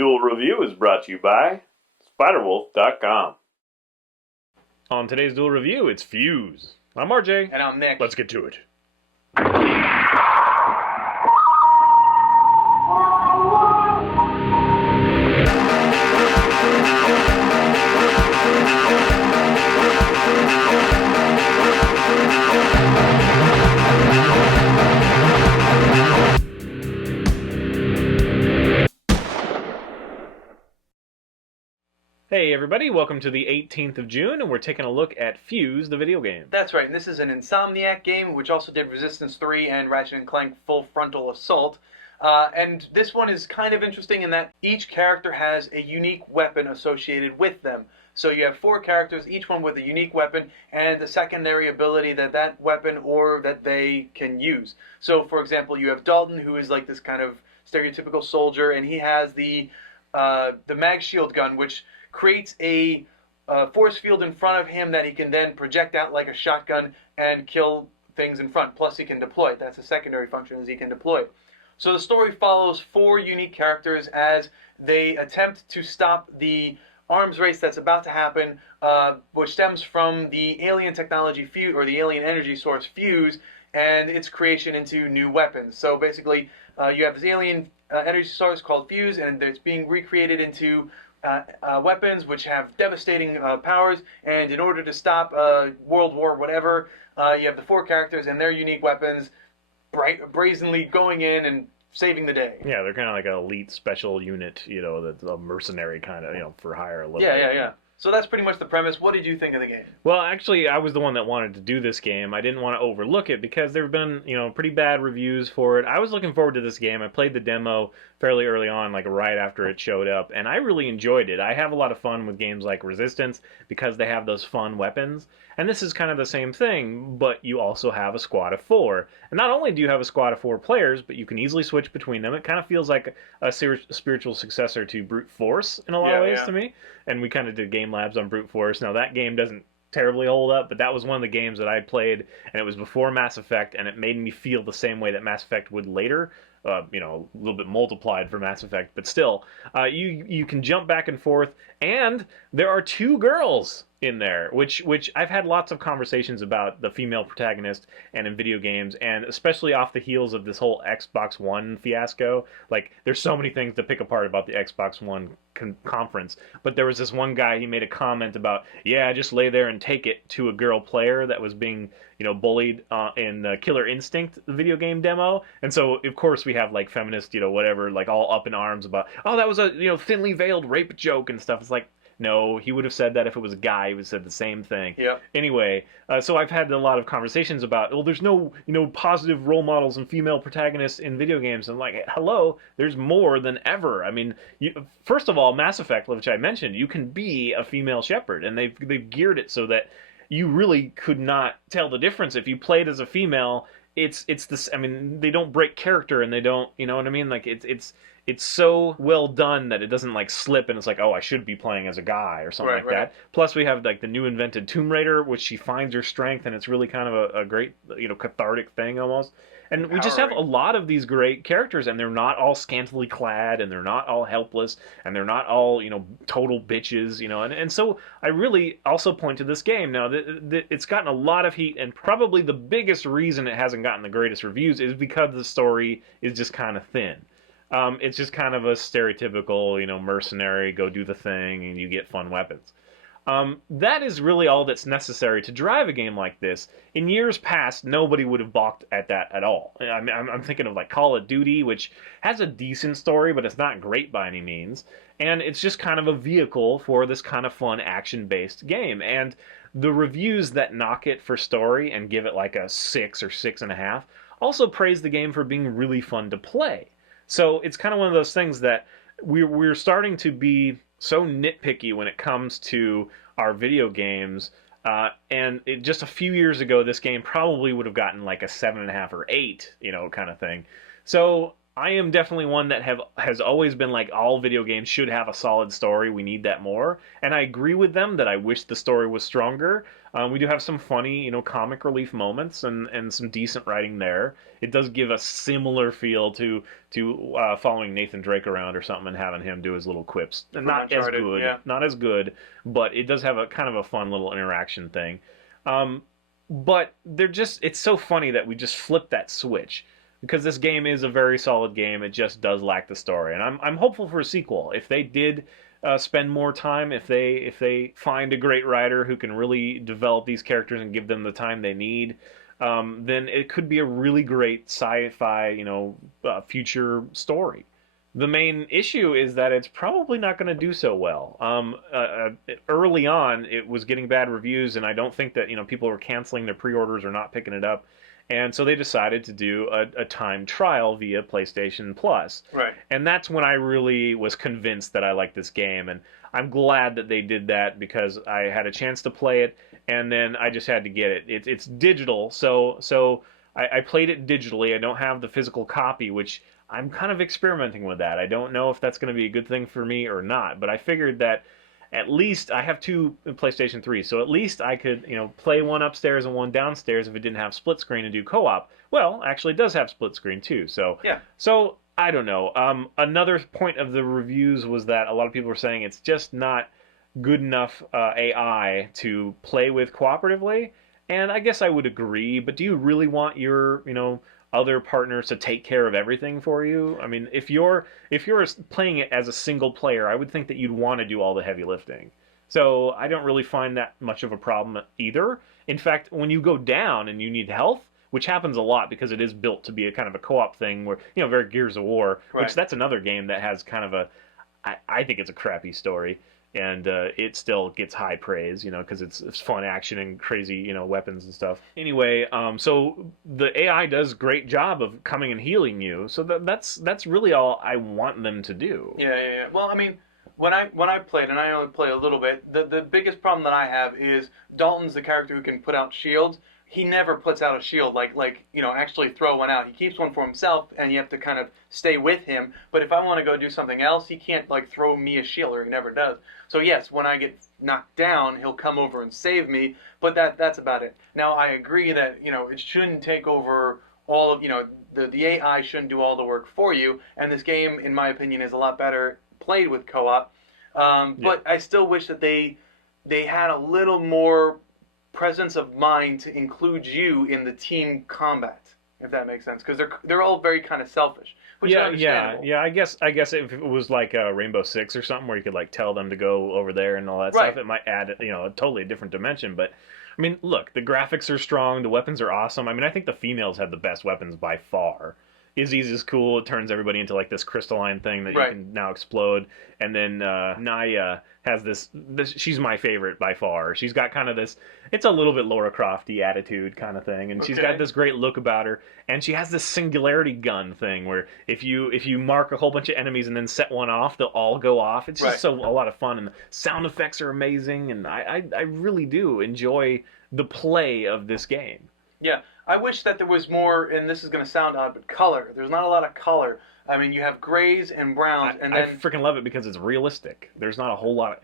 Duel Review is brought to you by SpiderWolf.com. On today's Duel Review, it's Fuse. I'm RJ. And I'm Nick. Let's get to it. Hey everybody, welcome to the 18th of June, and we're taking a look at Fuse, the video game. That's right, and this is an Insomniac game, which also did Resistance 3 and Ratchet & Clank Full Frontal Assault. And this one is kind of interesting in that each character has a unique weapon associated with them. So you have 4 characters, each one with a unique weapon, and a secondary ability that weapon or that they can use. So, for example, you have Dalton, who is like this kind of stereotypical soldier, and he has the mag shield gun, which creates a force field in front of him that he can then project out like a shotgun and kill things in front. Plus, he can deploy it. That's a secondary function, is he can deploy it. So the story follows 4 unique characters as they attempt to stop the arms race that's about to happen, which stems from the alien technology Fuse, or the alien energy source Fuse, and its creation into new weapons. So basically, you have this alien energy source called Fuse, and it's being recreated into weapons which have devastating powers, and in order to stop World War whatever, you have the 4 characters and their unique weapons brazenly going in and saving the day. Yeah, they're kind of like an elite special unit, you know, that's a mercenary kind of, you know, for hire a little bit. Yeah. Yeah. So that's pretty much the premise. What did you think of the game? Well, actually, I was the one that wanted to do this game. I didn't want to overlook it because there have been, you know, pretty bad reviews for it. I was looking forward to this game. I played the demo fairly early on, like right after it showed up, and I really enjoyed it. I have a lot of fun with games like Resistance because they have those fun weapons. And this is kind of the same thing, but you also have a squad of 4. And not only do you have a squad of 4 players, but you can easily switch between them. It kind of feels like a spiritual successor to Brute Force in a lot of ways to me. And we kind of did game labs on Brute Force. Now, that game doesn't terribly hold up, but that was one of the games that I played, and it was before Mass Effect, and it made me feel the same way that Mass Effect would later. You know, a little bit multiplied for Mass Effect, but still, you can jump back and forth, and there are 2 girls in there, which I've had lots of conversations about the female protagonist and in video games, and especially off the heels of this whole Xbox One fiasco. Like, there's so many things to pick apart about the Xbox One conference, but there was this one guy, he made a comment about, yeah, just lay there and take it, to a girl player that was being, you know, bullied in Killer Instinct, the video game demo. And so, of course, we have, like, feminist, you know, whatever, like, all up in arms about, oh, that was a, you know, thinly veiled rape joke and stuff. It's like, no, he would have said that if it was a guy. He would have said the same thing. Yep. Anyway, so I've had a lot of conversations about, well, there's no, you know, positive role models and female protagonists in video games. And like, hello, there's more than ever. I mean, first of all, Mass Effect, which I mentioned, you can be a female shepherd, and they've geared it so that you really could not tell the difference if you played as a female. It's this. I mean, they don't break character, and they don't. You know what I mean? Like it's so well done that it doesn't like slip, and it's like, oh, I should be playing as a guy or something that. Plus, we have like the new invented Tomb Raider, which she finds her strength, and it's really kind of a great, you know, cathartic thing almost. And we just have a lot of these great characters, and they're not all scantily clad, and they're not all helpless, and they're not all, you know, total bitches, you know. And so I really also point to this game. Now, it's gotten a lot of heat, and probably the biggest reason it hasn't gotten the greatest reviews is because the story is just kind of thin. It's just kind of a stereotypical, you know, mercenary, go do the thing, and you get fun weapons. That is really all that's necessary to drive a game like this. In years past, nobody would have balked at that at all. I'm thinking of like Call of Duty, which has a decent story, but it's not great by any means. And it's just kind of a vehicle for this kind of fun action-based game. And the reviews that knock it for story and give it like a 6 or 6.5 also praise the game for being really fun to play. So it's kind of one of those things that we're starting to be so nitpicky when it comes to our video games. And just a few years ago, this game probably would have gotten like a 7.5 or 8, you know, kind of thing. So I am definitely one that has always been like all video games should have a solid story. We need that more, and I agree with them that I wish the story was stronger. We do have some funny, comic relief moments and some decent writing there. It does give a similar feel to following Nathan Drake around or something and having him do his little quips. And From not as Uncharted, good, yeah. not as good, but it does have a kind of a fun little interaction thing. Um, but it's so funny that we just flipped that switch because this game is a very solid game. It just does lack the story, and I'm hopeful for a sequel. If they did spend more time, if they find a great writer who can really develop these characters and give them the time they need, then it could be a really great sci-fi, future story. The main issue is that it's probably not going to do so well. Early on, it was getting bad reviews, and I don't think that people were canceling their pre-orders or not picking it up, and so they decided to do a time trial via PlayStation Plus. Right. And that's when I really was convinced that I liked this game, and I'm glad that they did that because I had a chance to play it, and then I just had to get it. It's digital, so I played it digitally. I don't have the physical copy, which I'm kind of experimenting with that. I don't know if that's going to be a good thing for me or not, but I figured that at least I have two PlayStation 3, so at least I could, play one upstairs and one downstairs if it didn't have split screen and do co-op. Well, actually, it does have split screen too, so Yeah. so I don't know. Another point of the reviews was that a lot of people were saying it's just not good enough AI to play with cooperatively, and I guess I would agree. But do you really want your, other partners to take care of everything for you? I mean, if you're playing it as a single player, I would think that you'd want to do all the heavy lifting. So I don't really find that much of a problem either. In fact, when you go down and you need health, which happens a lot because it is built to be a kind of a co-op thing where, very Gears of War, Right. which that's another game that has kind of I think it's a crappy story, and it still gets high praise, because it's fun action and crazy, weapons and stuff. Anyway, so the AI does great job of coming and healing you. So that's really all I want them to do. Yeah. Well, I mean, when I played, and I only play a little bit, the biggest problem that I have is Dalton's the character who can put out shields. He never puts out a shield, actually throw one out. He keeps one for himself, and you have to kind of stay with him. But if I want to go do something else, he can't throw me a shield, or he never does. So yes, when I get knocked down, he'll come over and save me. But that's about it. Now I agree that it shouldn't take over all of the AI shouldn't do all the work for you. And this game, in my opinion, is a lot better played with co-op. But I still wish that they had a little more presence of mind to include you in the team combat, if that makes sense, because they're all very kind of selfish, which is understandable. Yeah. I guess if it was like Rainbow Six or something where you could tell them to go over there and all that Right. stuff, it might add a totally different dimension. But I mean, look, the graphics are strong, the weapons are awesome. I mean, I think the females have the best weapons by far. Izzy's is cool. It turns everybody into this crystalline thing that you Right. can now explode. And then Naya has this. She's my favorite by far. She's got kind of this. It's a little bit Lara Crofty attitude kind of thing, and she's Okay. got this great look about her. And she has this singularity gun thing where if you mark a whole bunch of enemies and then set one off, they'll all go off. It's just Right. a lot of fun, and the sound effects are amazing, and I really do enjoy the play of this game. Yeah, I wish that there was more, and this is going to sound odd, but color. There's not a lot of color. I mean, you have grays and browns, and I then freaking love it because it's realistic. There's not a whole lot,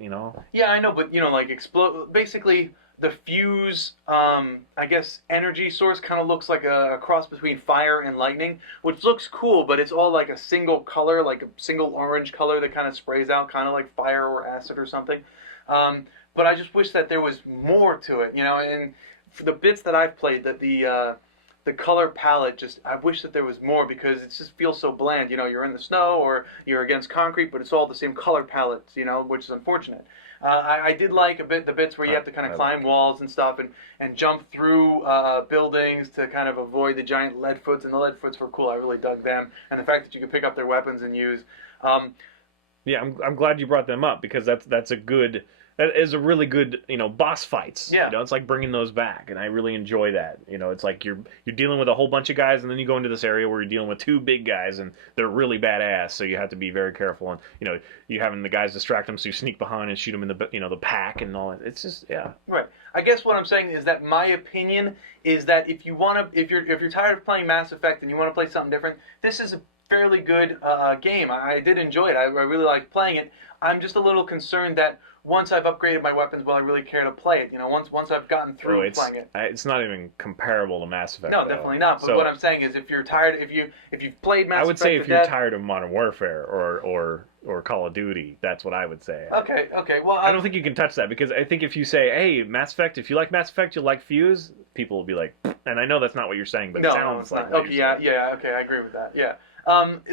yeah, I know, but explode. Basically, the fuse, I guess, energy source kind of looks like a cross between fire and lightning, which looks cool, but it's all like a single color, like a single orange color that kind of sprays out, kind of like fire or acid or something. But I just wish that there was more to it, and for the bits that I've played, that the color palette I wish that there was more because it just feels so bland. You're in the snow or you're against concrete, but it's all the same color palettes, which is unfortunate. I did like the bits where you have to kind of climb walls and stuff and jump through buildings to kind of avoid the giant lead foots, and the lead foots were cool. I really dug them, and the fact that you could pick up their weapons and use. Yeah, I'm glad you brought them up because that is a really good, boss fights. Yeah. It's like bringing those back, and I really enjoy that. It's like you're dealing with a whole bunch of guys, and then you go into this area where you're dealing with two big guys, and they're really badass. So you have to be very careful, and you having the guys distract them, so you sneak behind and shoot them in the the pack and all that. It's just Right. I guess what I'm saying is that my opinion is that if you're tired of playing Mass Effect and you want to play something different, this is fairly good game. I did enjoy it. I really liked playing it. I'm just a little concerned that once I've upgraded my weapons, will I really care to play it? You know, once I've gotten through playing it. It's not even comparable to Mass Effect. No, though. definitely not. But so, what I'm saying is, if you're tired, if you've played Mass Effect, I would say if you're Dead, tired of Modern Warfare or Call of Duty, that's what I would say. Okay. Well, I don't think you can touch that, because I think if you say, hey, Mass Effect, if you like Mass Effect, you'll like Fuse, people will be like, and I know that's not what you're saying, but it sounds like okay, yeah, okay, I agree with that. Yeah.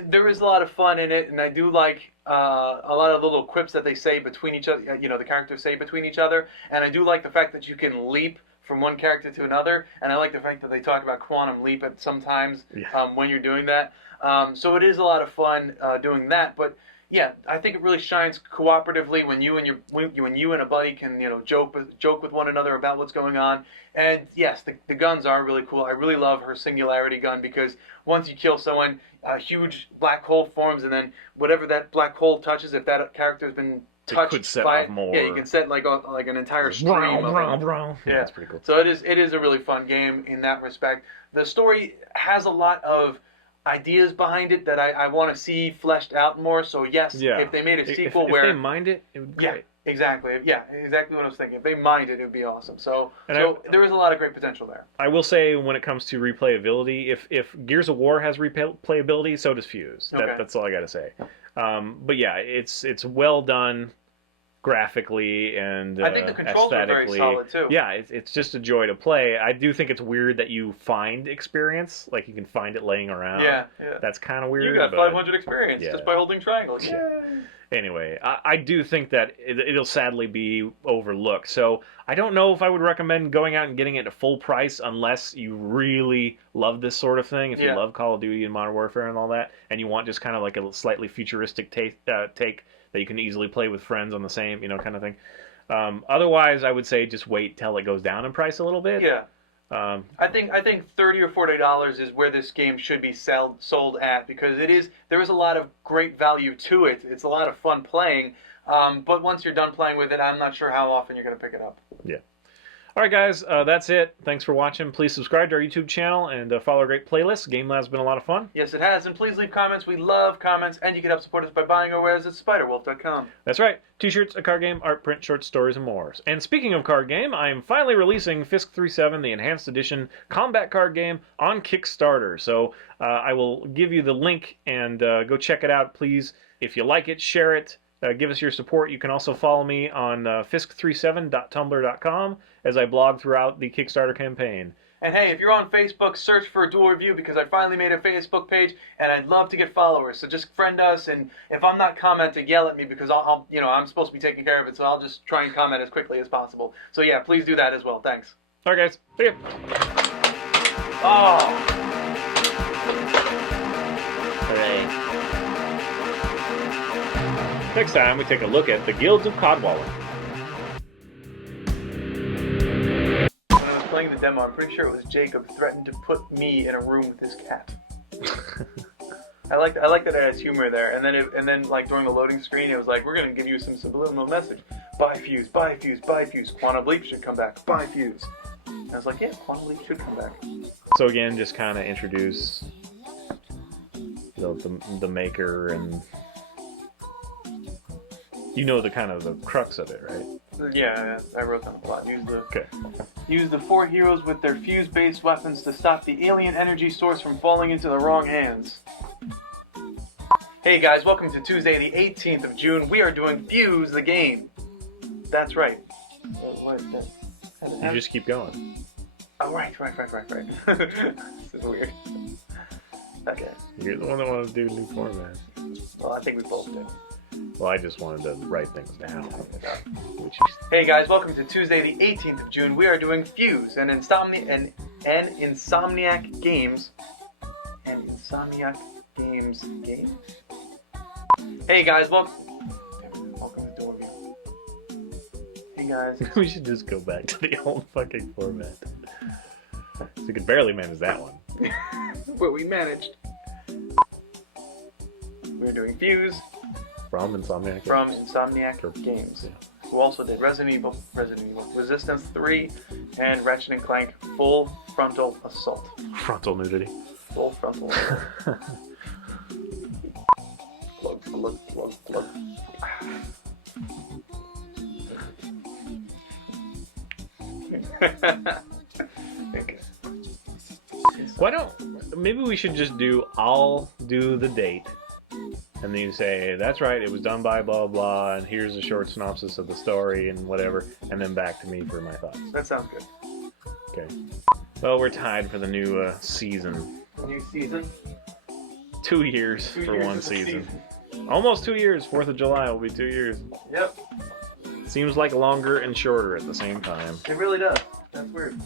There is a lot of fun in it, and I do like a lot of the little quips that they say between each other. You know, the characters say between each other, and I do like the fact that you can leap from one character to another, and I like the fact that they talk about quantum leap at sometimes when you're doing that. So it is a lot of fun doing that, but. Yeah, I think it really shines cooperatively when you and a buddy can joke with one another about what's going on. And yes, the guns are really cool. I really love her singularity gun, because once you kill someone, a huge black hole forms, and then whatever that black hole touches, if that character has been touched could set by off more. Yeah, you can set like an entire stream of them. Yeah, that's pretty cool. So it is a really fun game in that respect. The story has a lot of ideas behind it that I want to see fleshed out more. So yes, if they made a sequel if they mind it, it would be great. Exactly. Yeah, exactly what I was thinking. If they mind it, it would be awesome. So there is a lot of great potential there. I will say, when it comes to replayability, if Gears of War has replayability, so does Fuse. That's all I got to say. But yeah, it's well done graphically and I think the controls are very solid too. Yeah, it's just a joy to play. I do think it's weird that you find experience, like you can find it laying around. Yeah. That's kind of weird. You got 500 experience just by holding triangles. Yeah. Anyway, I do think that it'll sadly be overlooked. So I don't know if I would recommend going out and getting it at full price unless you really love this sort of thing. If you love Call of Duty and Modern Warfare and all that, and you want just kind of like a slightly futuristic take that you can easily play with friends on the same, kind of thing. Otherwise, I would say just wait till it goes down in price a little bit. Yeah. I think $30 or $40 is where this game should be sold at, because there is a lot of great value to it. It's a lot of fun playing, but once you're done playing with it, I'm not sure how often you're going to pick it up. Yeah. All right, guys, that's it. Thanks for watching. Please subscribe to our YouTube channel and follow our great playlist. Game Lab's been a lot of fun. Yes, it has. And please leave comments. We love comments. And you can help support us by buying our wares at spiderwolf.com. That's right. T-shirts, a card game, art print, short stories, and more. And speaking of card game, I am finally releasing Fisk 3-7, the Enhanced Edition combat card game, on Kickstarter. So I will give you the link and go check it out, please. If you like it, share it. Give us your support. You can also follow me on fisk37.tumblr.com as I blog throughout the Kickstarter campaign. And hey, if you're on Facebook, search for Duel Review, because I finally made a Facebook page, and I'd love to get followers. So just friend us, and if I'm not commenting, yell at me, because I'm supposed to be taking care of it, so I'll just try and comment as quickly as possible. So yeah, please do that as well. Thanks. All right, guys. See ya. Oh. Hooray. Next time, we take a look at the Guilds of Codwallen. When I was playing the demo, I'm pretty sure it was Jacob threatened to put me in a room with his cat. I like that it has humor there. And then like during the loading screen, it was like, we're gonna give you some subliminal message. Buy Fuse, buy Fuse, buy Fuse. Quantum Leap should come back. Buy Fuse. And I was like, yeah, Quantum Leap should come back. So again, just kind of introduce the maker and. You know the kind of the crux of it, right? Yeah, I wrote down a lot. Use the 4 heroes with their fuse-based weapons to stop the alien energy source from falling into the wrong hands. Hey guys, welcome to Tuesday the 18th of June. We are doing Fuse the game. That's right. You just keep going. Oh, right. This is weird. Okay. You're the one that wanted to do new format. Well, I think we both did. Well, I just wanted to write things down. Hey guys, welcome to Tuesday the 18th of June. We are doing Fuse, an Insomniac Games. Game? Hey guys, welcome to Duel Review. Hey guys. We should just go back to the old fucking format. So we could barely manage that one. But we managed. We're doing Fuse. From Insomniac Games. Yeah. Who also did Resident Evil, Resistance 3, and Ratchet & Clank Full Frontal Assault. Frontal nudity. Full frontal assault. Okay. Why don't maybe we should just do I'll do the date, and then you say that's right, it was done by blah blah, and here's a short synopsis of the story and whatever, and then back to me for my thoughts. That sounds good. Okay. Well, we're tied for the new season. New season. 2 years for one season. Almost 2 years. 4th of July will be 2 years. Yep. Seems like longer and shorter at the same time. It really does. That's weird.